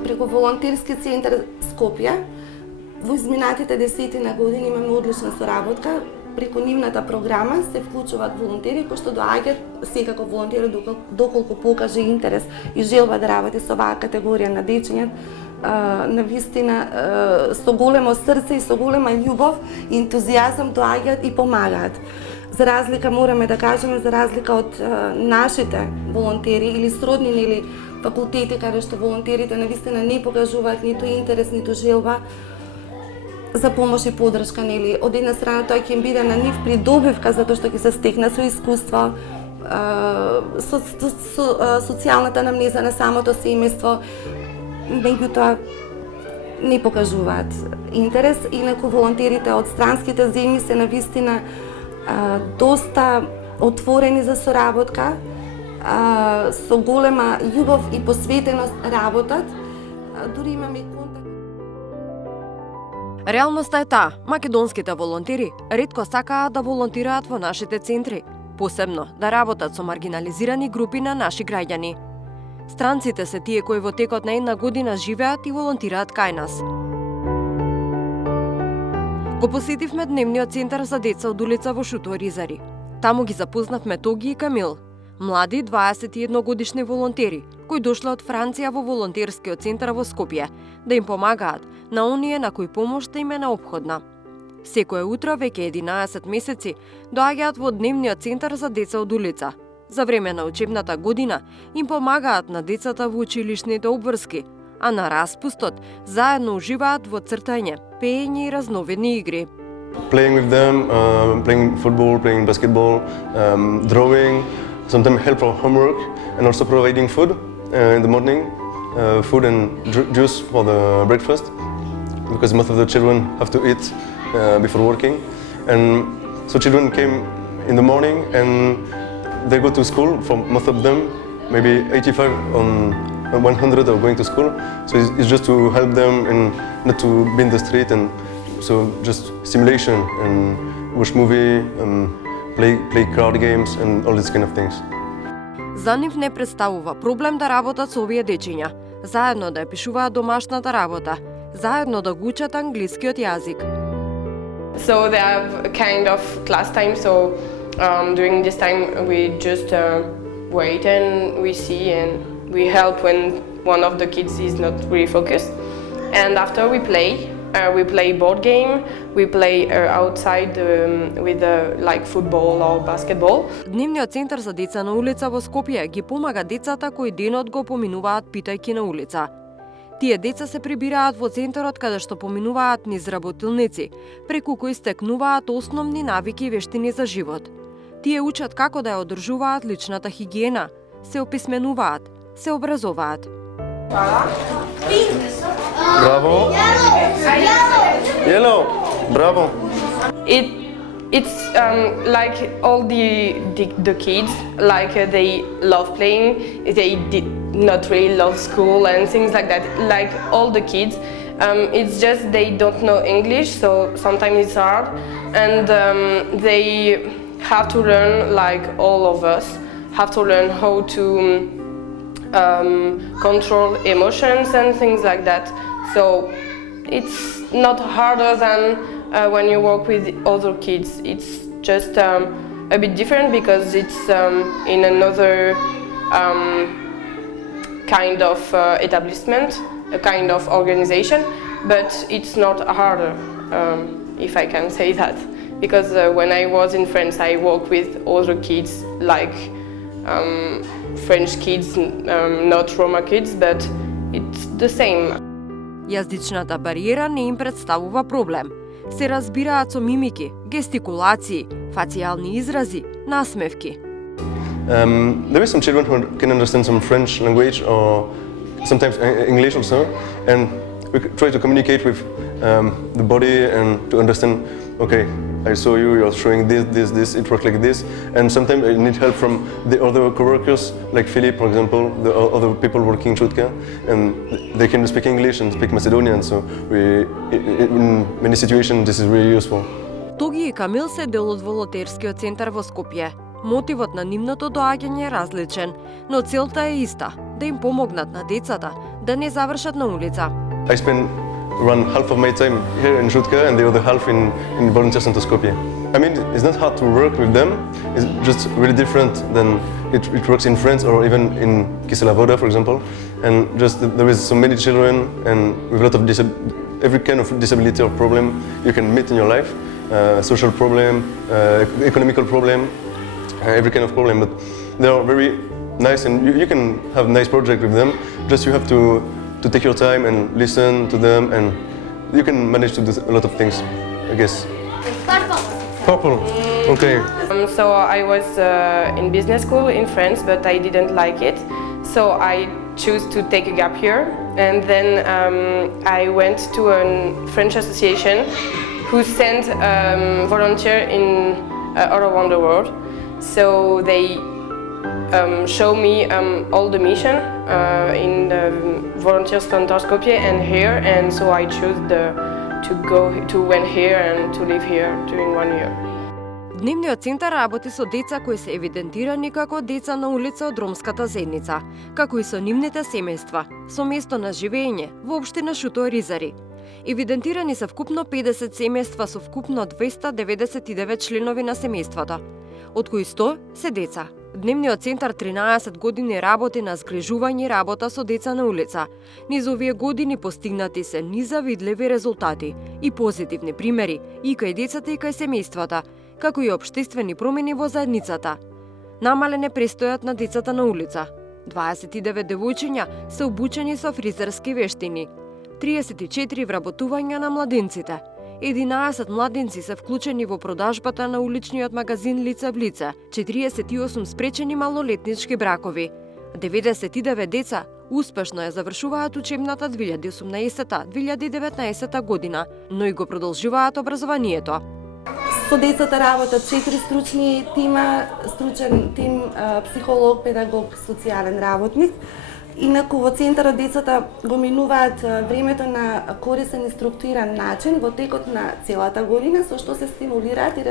преку волонтерски центар Скопје, во изминатите 10 години имаме одлична соработка. Преку нивната програма се вклучуваат волонтери кои што доаѓаат секако волонтери доколку покаже интерес и желба да работи со оваа категорија на дечиња. Навистина со големо срце и со голема љубов и ентузијазам доаѓаат и помагаат. За разлика, мораме да кажеме, за разлика од нашите волонтери или сроднини или факултети каде што волонтерите навистина не покажуваат ниту интерес, ниту желба за помош и подршка, нели? Од една страна тој ќе им биде на нив придобивка затоа што ќе се стекне со искуство, социјалната намнеза на самото семејство, меѓутоа не покажуваат интерес. Инаку волонтерите од странските земји се навистина доста отворени за соработка, со голема љубов и посветеност работат, дури имаме и контакт. Реалноста е таа, македонските волонтери ретко сакаат да волонтираат во нашите центри, посебно да работат со маргинализирани групи на наши граѓани. Странците се тие кои во текот на една година живеат и волонтираат кај нас. Го посетивме дневниот центар за деца од улица во Шутоа Ризари. Таму ги запознавме Тоги и Камил, млади 21 годишни волонтери, кои дошле од Франција во волонтерскиот центар во Скопје, да им помагаат на оние на кои помошта им е неопходна. Секое утро, веќе 11 месеци, доаѓаат во дневниот центар за деца од улица. За време на учебната година им помагаат на децата во училишните обврски, а на распустот заедно уживаат во цртање, пеење и разновидни игри. Playing with them, playing football, playing basketball, drawing, sometimes help for homework, and also providing food in the morning, food and juice for the breakfast, because most of the children have to eat before working. And so children came in the morning and they go to school. For most of them, maybe 85 on 100 are going to school. So it's just to help them and not to be in the street, and so just stimulation and watch movie, play card games and all these kind of things. За нив не представува проблем да работат со овие дечиња, заедно да ја пишуваат домашната работа, заедно да го учат англискиот јазик. So they have a kind of class time, so during this time we just wait and we see and we help when one of the kids is not really focused. And after we play board game, we play outside with like football or basketball. Дневниот центар за деца на улица во Скопје ги помага децата кои денот го поминуваат питајки на улица. Тие деца се прибираат во центарот каде што поминуваат низ работилници, преку кои стекнуваат основни навики и вештини за живот. Тие учат како да ја одржуваат личната хигиена, се описменуваат, се образуваат. Bravo. Yellow. Bravo. It's like all the kids, like they love playing, they did not really love school and things like that. Like all the kids, it's just they don't know English, so sometimes it's hard, and they have to learn, like all of us, have to learn how to control emotions and things like that. So it's not harder than when you work with other kids. It's just a bit different because it's in another kind of establishment, a kind of organization, but it's not harder, if I can say that. Because when I was in France, I worked with other kids, like French kids, not Roma kids, but it's the same. Јазичната бариера не им представува проблем. Се разбираат со мимики, гестикулации, фацијални изрази, насмевки. There is some children who can understand some French language or sometimes English also, and we try to communicate with the body and to understand, okay, I saw you, you're showing this, it works like this, and sometimes I need help from the other co-workers, like Philip, for example, the other people working in Chutka, and they can speak English and speak Macedonian, so in many situations this is really useful. Тоги и Камил се дел од волонтерскиот центар во Скопје. Мотивот на нивното доаѓање е различен, но целта е иста – да им помогнат на децата да не завршат на улица. I spend around half of my time here in Jutka and the other half in volunteer center Skopje. I mean, it's not hard to work with them. It's just really different than it works in France or even in Kiselavoda, for example. And just there is so many children and with a lot of every kind of disability or problem you can meet in your life. Social problem, economical problem, every kind of problem. But they are very nice and you can have a nice project with them. Just you have to take your time and listen to them and you can manage to do a lot of things, I guess. Purple. Okay. So I was in business school in France, but I didn't like it. So I chose to take a gap year, and then I went to a French association who sent volunteer in all around the world. So they show me all the mission in the volunteer center Skopje and here, and so I chose to went here and to live here during 1 year. Дневниот центар работи со деца кои се евидентирани како деца на улица од ромската заедница, како и со нивните семејства, со место на живење во општина Шутоа-Ризари. Евидентирани се вкупно 50 семејства со вкупно 299 членови на семејствата, од кои 100 се деца. Дневниот центар 13 години работи на згрижување и работа со деца на улица. Низ овие години постигнати се низавидливи резултати и позитивни примери и кај децата и кај семејствата, како и општествени промени во заедницата. Намален е престојот на децата на улица. 29 девојчиња се обучени со фризерски вештини, 34 вработувања на младенците, 11 младенци се вклучени во продажбата на уличниот магазин лице в лице, 48 спречени малолетнички бракови, 99 деца успешно ја завршуваат учебната 2018-2019 година, но и го продолжуваат образованието. Со децата работат 4 стручни тима, стручен тим, психолог, педагог, социјален работник. Инаку во центарот децата го минуваат времето на корисен и структуриран начин во текот на целата година, со што се стимулираат и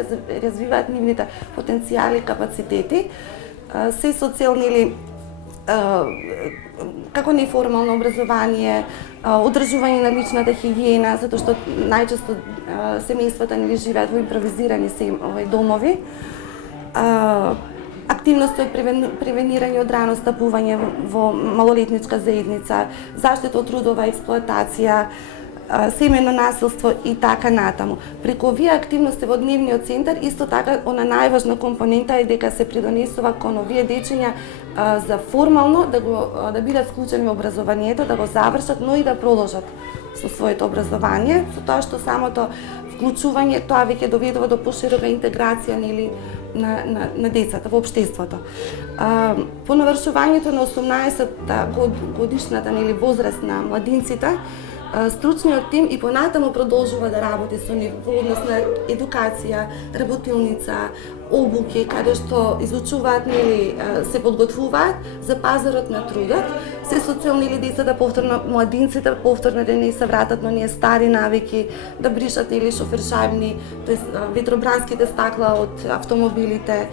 развиваат нивните потенцијали и капацитети, се со цел како неформално образование, одржување на личната хигиена, затоа што најчесто семејствата живеат во импровизирани домови, активности од превенирање од рано стапување во малолетничка заедница, заштита од трудова експлоатација, семејно насилство и така натаму. Преку овие активности во дневниот центар, исто така, она најважна компонента е дека се придонесува кон овие дечиња за формално да бидат вклучени во образованието, да го завршат, но и да продолжат со своето образование, со тоа што самото вклучување, тоа веќе доведува до поширока интеграција на децата во општеството. По навршувањето на 18-та годишната возраст на младинците, стручниот тим и понатаму продолжува да работи со нив во однос на едукација, работилница, обуки, каде што изучуваат, се подготвуваат за пазарот на трудот, се со цел децата повторно, младинците повторно да не се вратат на оние стари навики, да бришат шофершајбни, тоест ветробранските стакла од автомобилите,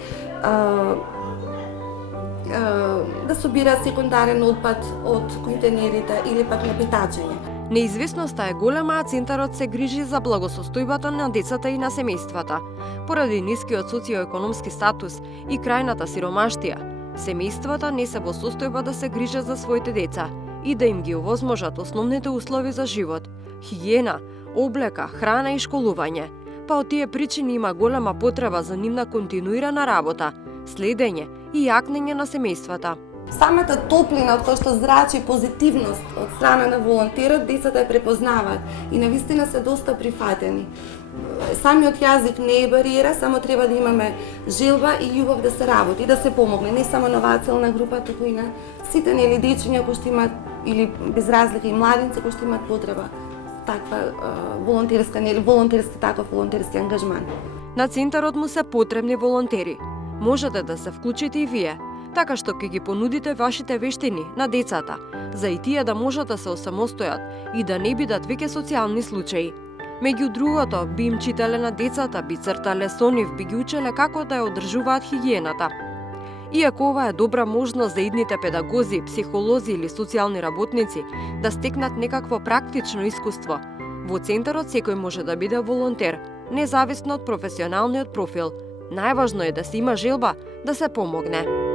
да собираат секундарен отпад од контейнерите или пак на питачење. Неизвестноста е голема, а центарот се грижи за благосостојбата на децата и на семејствата. Поради нискиот социоекономски статус и крајната сиромаштија, семејствата не се во состојба да се грижат за своите деца и да им ги овозможат основните услови за живот: хигиена, облека, храна и школување. Па од тие причини има голема потреба за нивна континуирана работа, следење и јакнење на семејствата. Самата топлина од која што зрачи позитивност од страна на волонтерот, децата ја препознаваат и навистина се доста прифатени. Самиот јазик не е бариера, само треба да имаме желба и љубов да се работи, да се помогне, не само на оваа целна група, туку и на сите дечиња кои што имаат, или без разлика и младинци кои што имаат потреба таква волонтерски ангажман. На центарот му се потребни волонтери. Можете да се вклучите и вие, така што ќе ги понудите вашите вештини на децата, за и тие да можат да се осамостојат и да не бидат веќе социјални случаи. Меѓу другото, би им читале на децата, би цртале со нив, би ги учеле како да ја одржуваат хигиената. Иако ова е добра можност за идните педагози, психолози или социјални работници да стекнат некакво практично искуство, во центарот секој може да биде волонтер, независно од професионалниот профил. Најважно е да се има желба да се помогне.